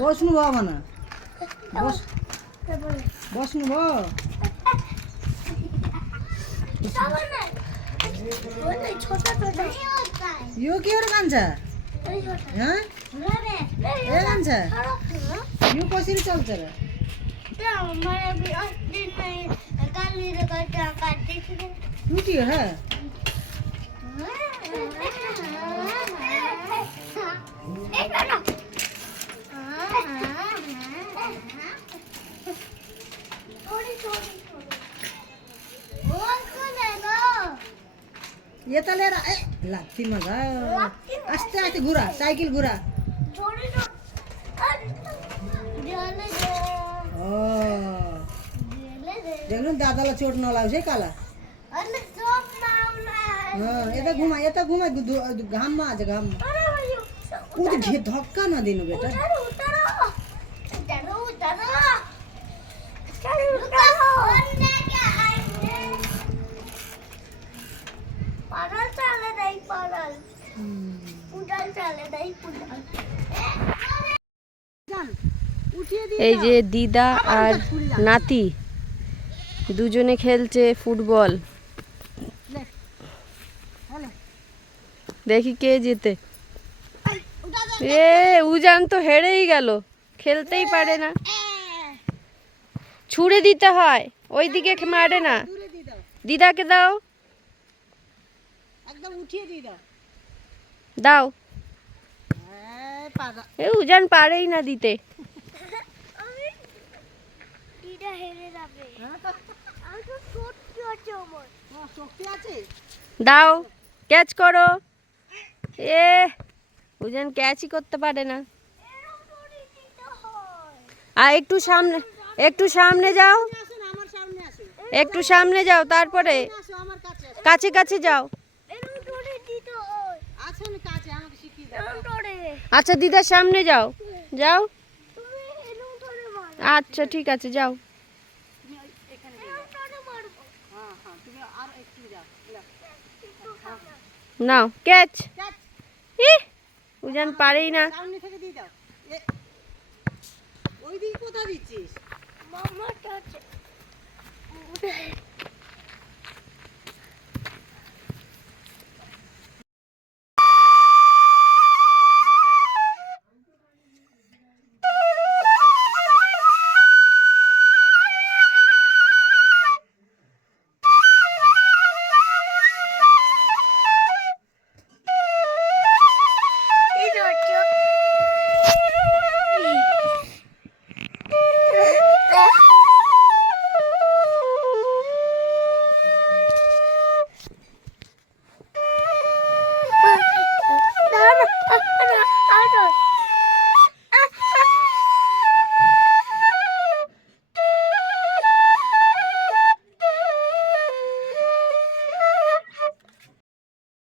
বসনু বাবা না বস বসনু ব यो के हो र कान्छ हाँ ए कान्छ यो कसरी चल्छ र टुट्यो र यता लिएर ए लात्ती मजा आस्ते आस्ते घुरा साइकिल घुरा देख्नु दादालाई चोट नलाओस् है काला यता घुमा घाममा आज घाममा ऊ त धक्का नदिनु बेटा এই যে দিদা আর নাতি দুজনে খেলছে ফুটবল। দেখি কে জেতে। উজান তো হেরেই গেল, খেলতেই পারে না, ছুড়ে দিতে হয়, ওইদিকে মারে না। দিদাকে দাও, একদম উঠিয়ে দিয়ে দাও দাও। উজান পারেই না দিতে। দাও, ক্যাচ করো। উজান ক্যাচই করতে পারে না। আর একটু সামনে যাও, একটু সামনে যাও, তারপরে কাছে কাছে যাও। আচ্ছা দিদার সামনে যাও, যাও। আচ্ছা ঠিক আছে, যাও। নাও ক্যাচ। উজান পারেই না। ওই দিকে কোথা দিচ্ছিস?